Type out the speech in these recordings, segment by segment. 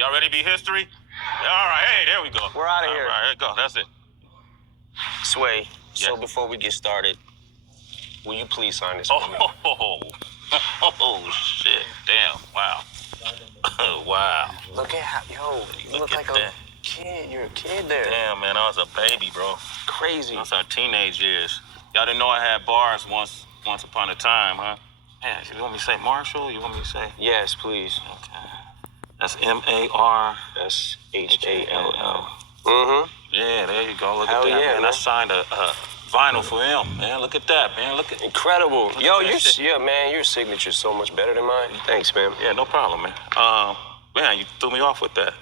Y'all ready to be history? All right, hey, there we go. We're out of here. All right, there you go. That's it. Sway, so Yes. before we get started, will you please sign this? Oh, shit. Damn. Wow. Wow. Look at how, you look like a kid. You're a kid there. Damn, man, I was a baby, bro. Crazy. That's our teenage years. Y'all didn't know I had bars once upon a time, huh? Yeah, you want me to say Marshall? You want me to say? Yes, please. Okay. That's M-A-R-S-H-A-L-L. Mm-hmm. Yeah, there you go. Look Hell at that, yeah, man. I signed a vinyl for him, man. Look at that, man. Look at Incredible. Look Yo, at your signature's so much better than mine. Thanks, man. Yeah, no problem, man. Man, you threw me off with that.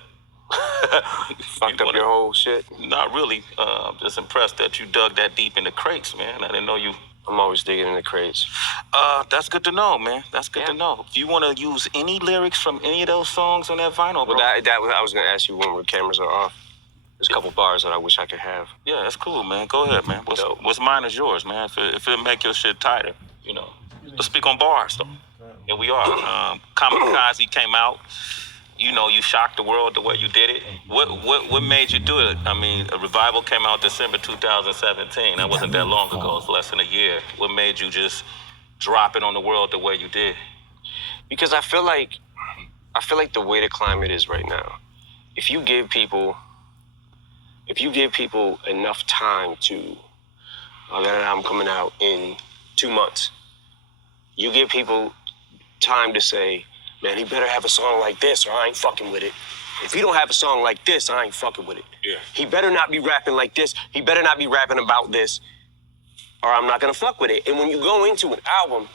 Fucked up your whole shit. Not really. I'm just impressed that you dug that deep in the crates, man. I didn't know you. I'm always digging in the crates. That's good to know, man. That's good to know. If you want to use any lyrics from any of those songs on that vinyl, bro. Well, I was gonna ask you when the cameras are off. There's a couple bars that I wish I could have. Yeah, that's cool, man. Go ahead, man. What's mine is yours, man. If it make your shit tighter, you know. Let's speak on bars, though. Here we are. Kamikaze came out. You know, you shocked the world the way you did it. What made you do it? I mean, a Revival came out December 2017. That wasn't that long ago. It's less than a year. What made you just drop it on the world the way you did? Because I feel like the way the climate is right now, if you give people enough time to that album coming out in 2 months, you give people time to say, man, he better have a song like this or I ain't fucking with it. If he don't have a song like this, I ain't fucking with it. Yeah. He better not be rapping like this. He better not be rapping about this or I'm not gonna fuck with it. And when you go into an album,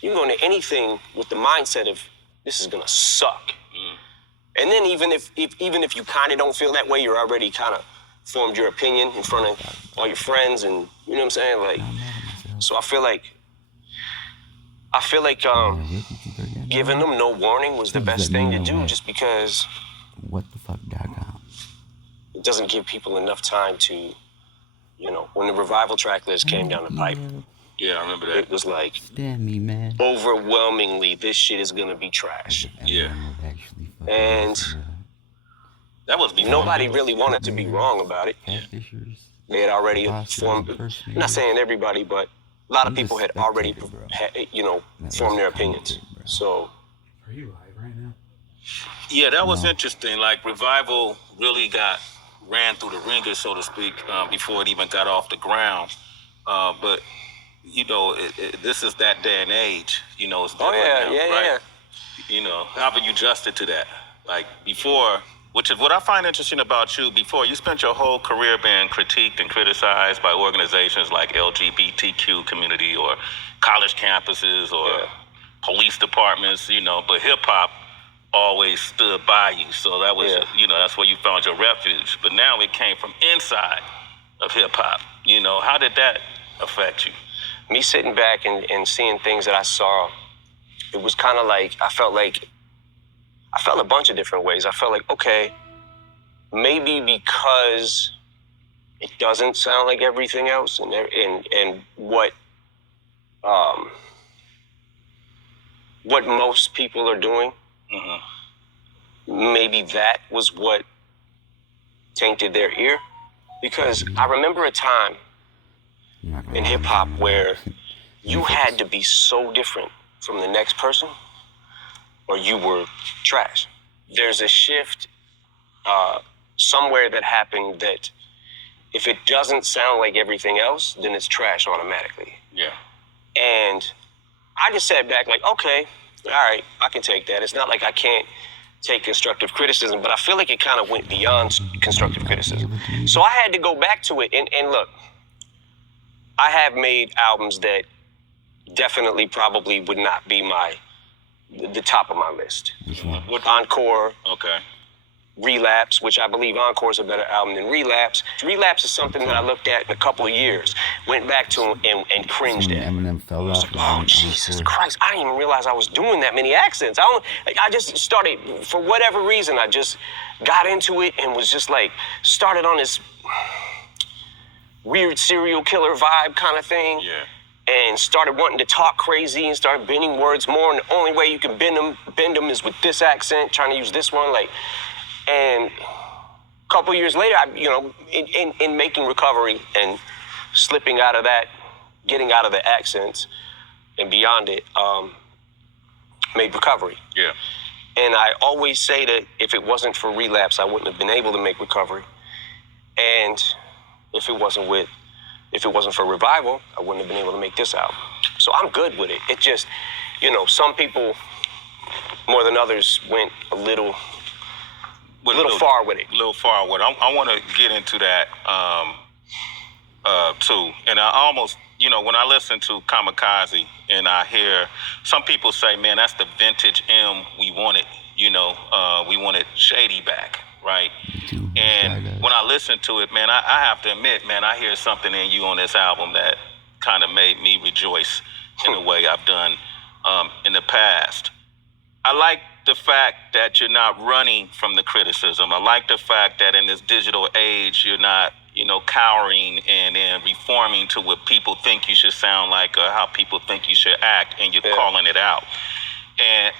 you go into anything with the mindset of this is gonna suck. And then even if you kind of don't feel that way, you're already kind of formed your opinion in front of all your friends and you know what I'm saying? Like, so I feel like giving them no warning was the best thing to do just because what the fuck, Dagon? It doesn't give people enough time to, you know, when the Revival track list came down the pipe. Yeah, I remember that. It was like, Damn me, man. Overwhelmingly, this shit is gonna be trash. Yeah. And that was before nobody really wanted to be wrong about it. They had already formed, I'm not saying everybody, but a lot of people had already, formed their opinions. So. Are you live right now? Yeah, that was interesting. Like, Revival really ran through the ringer, so to speak, before it even got off the ground. But, you know, this is that day and age. You know, it's different now, right? You know, how have you adjusted to that? Like, before, which is what I find interesting about you, before you spent your whole career being critiqued and criticized by organizations like LGBTQ community or college campuses or police departments, you know, but hip-hop always stood by you. So that was, that's where you found your refuge. But now it came from inside of hip-hop. You know, how did that affect you? Me sitting back and seeing things that I saw, it was kind of like, I felt a bunch of different ways. I felt like, okay, maybe because it doesn't sound like everything else and what most people are doing, maybe that was what tainted their ear. Because I remember a time in hip hop where you had to be so different from the next person or you were trash. There's a shift somewhere that happened that if it doesn't sound like everything else, then it's trash automatically. Yeah. And I just sat back like, okay, all right, I can take that. It's not like I can't take constructive criticism, but I feel like it kind of went beyond constructive criticism. So I had to go back to it. And look, I have made albums that definitely probably would not be the top of my list. What? Encore. Okay. Relapse, which I believe Encore is a better album than Relapse. Relapse is something that I looked at in a couple of years, went back to and cringed at. Eminem fell off. Oh, Jesus Christ. I didn't even realize I was doing that many accents. I just started, for whatever reason, I just got into it and was just like, started on this weird serial killer vibe kind of thing. Yeah. And started wanting to talk crazy and started bending words more. And the only way you can bend them is with this accent, trying to use this one. Like, And a couple years later, in making recovery and slipping out of that, getting out of the accents and beyond it, made recovery. Yeah. And I always say that if it wasn't for relapse, I wouldn't have been able to make recovery. And if it wasn't for revival, I wouldn't have been able to make this album. So I'm good with it. It just, some people more than others went a little far with it. A little far with it. I want to get into that too. And I almost, when I listen to Kamikaze and I hear some people say, man, that's the vintage M we wanted. We wanted Shady back, right? And when I listen to it, man, I have to admit, man, I hear something in you on this album that kind of made me rejoice in a way I've done in the past. I like the fact that you're not running from the criticism. I like the fact that in this digital age, you're not, cowering and then reforming to what people think you should sound like or how people think you should act, and you're calling it out. And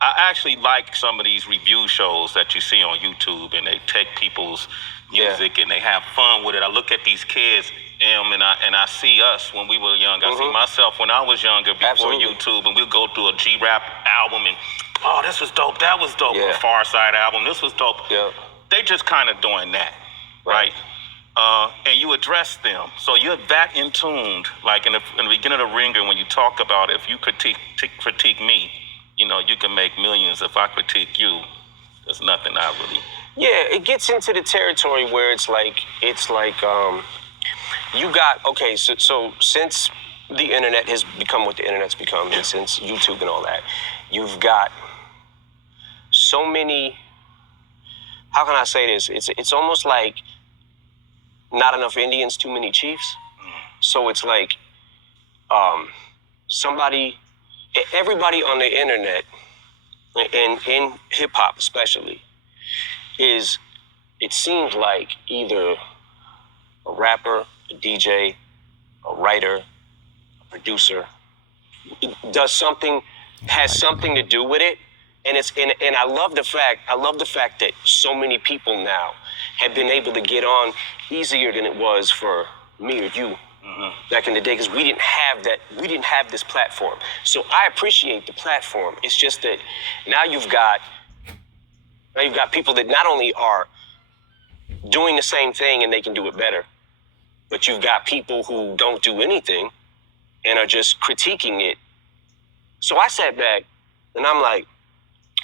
I actually like some of these review shows that you see on YouTube, and they take people's music and they have fun with it. I look at these kids, and I see us when we were young. I see myself when I was younger before YouTube, and we'll go through a G-Rap album and, oh, this was dope, that was dope. A Far Side album, this was dope. Yeah. They just kind of doing that, right? And you address them. So you're that in tuned, like in the beginning of the Ringer, when you talk about if you critique me, you can make millions. If I critique you, there's nothing I really... Yeah, it gets into the territory where it's like you got, okay, so since the internet has become what the internet's become, and since YouTube and all that, you've got so many, how can I say this? It's almost like not enough Indians, too many chiefs. So it's like everybody on the internet, and in hip hop especially, it seems like either a rapper, a DJ, a writer, a producer, does something, has something to do with it. And and I love the fact that so many people now have been able to get on easier than it was for me or you back in the day, because we didn't have this platform. So I appreciate the platform. It's just that now you've got people that not only are doing the same thing and they can do it better, but you've got people who don't do anything and are just critiquing it. So I sat back and I'm like,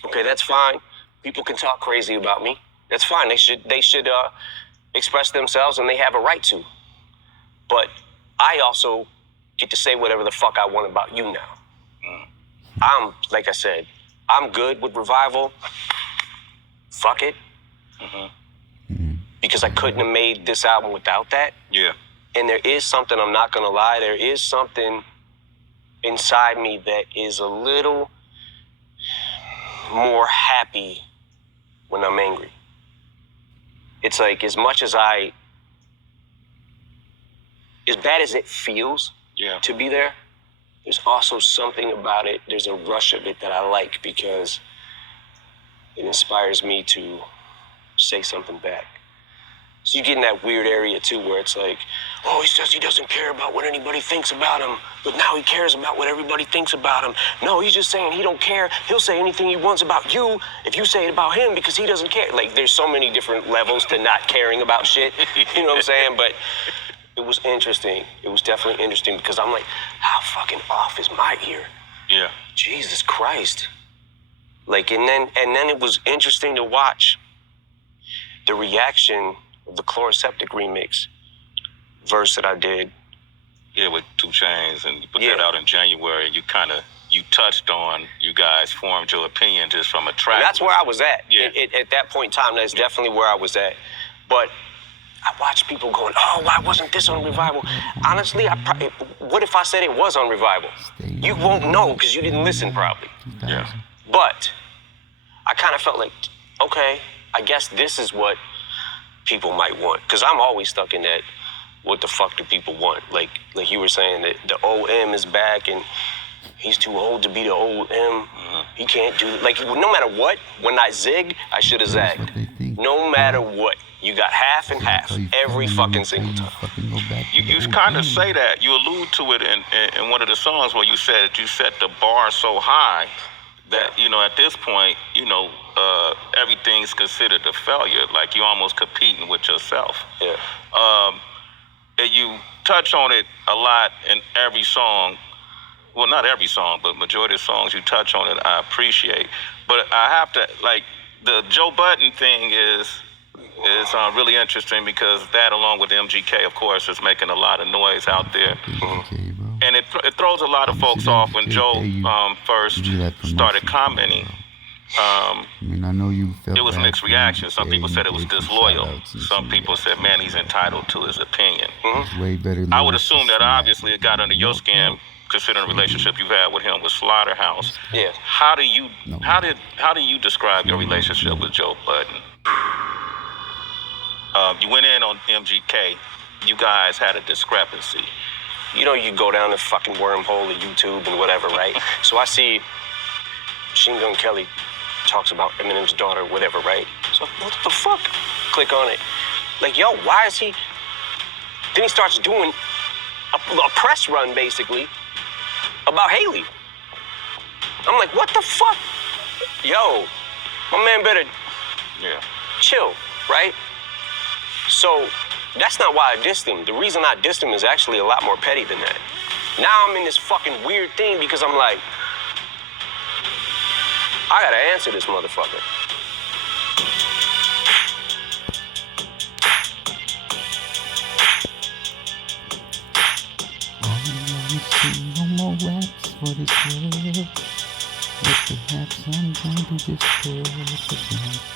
okay, that's fine. People can talk crazy about me. That's fine. They should express themselves, and they have a right to. But I also get to say whatever the fuck I want about you now. Like I said, I'm good with revival. Fuck it. Because I couldn't have made this album without that. Yeah. And there is something, I'm not gonna lie, there is something inside me that is a little more happy when I'm angry. It's like, as much as as bad as it feels to be there, there's also something about it, there's a rush of it that I like, because it inspires me to say something back. So you get in that weird area too, where it's like, oh, he says he doesn't care about what anybody thinks about him, but now he cares about what everybody thinks about him. No, he's just saying he don't care. He'll say anything he wants about you if you say it about him, because he doesn't care. Like, there's so many different levels to not caring about shit. You know what I'm saying? But it was interesting. It was definitely interesting, because I'm like, how fucking off is my ear? Yeah. Jesus Christ. Like, and then it was interesting to watch the reaction of the Chloroseptic remix verse that I did. Yeah, with 2 Chainz, and you put that out in January. You touched on, you guys formed your opinion just from a track. And that's where I was at. Yeah. At that point in time, that's definitely where I was at. But I watched people going, oh, why wasn't this on Revival? Honestly, what if I said it was on Revival? You won't know, because you didn't listen probably. Yeah. But I kind of felt like, okay, I guess this is what people might want, because I'm always stuck in that, what the fuck do people want? Like you were saying, that the old M is back and he's too old to be the old M. He can't do, like, no matter what, when I zig, I should have zagged. No matter what, you got half and half every fucking single time. You kind of say that. You allude to it in one of the songs where you said you set the bar so high that, you know, at this point, you know, everything's considered a failure. Like you almost competing with yourself. Yeah. And you touch on it a lot in every song. Well, not every song, but majority of songs you touch on it, I appreciate. But I have to, like, the Joe Budden thing is really interesting because that, along with MGK, of course, is making a lot of noise out there. And it throws a lot of folks off when Joe first started commenting. I mean, I know you felt it was bad mixed for reactions. Some MGK, people said it was you gave some disloyal. shout-outs and Some shit people like said, that. man, he's entitled to his opinion. It's way better I would lyrics assume than that obviously it got that. under your skin, considering the relationship you've had with him with Slaughterhouse. Yeah. How do you describe your relationship with Joe Budden? You went in on MGK. You guys had a discrepancy. You know, you go down the fucking wormhole of YouTube and whatever, right? So I see Machine Gun Kelly talks about Eminem's daughter, whatever, right? So what the fuck? Click on it. Like, yo, why is he... Then he starts doing a press run, basically, about Haley. I'm like, what the fuck? Yo, my man better chill, right? So that's not why I dissed him. The reason I dissed him is actually a lot more petty than that. Now I'm in this fucking weird thing because I'm like, I gotta answer this motherfucker. No more raps for this world. But perhaps I'm going to just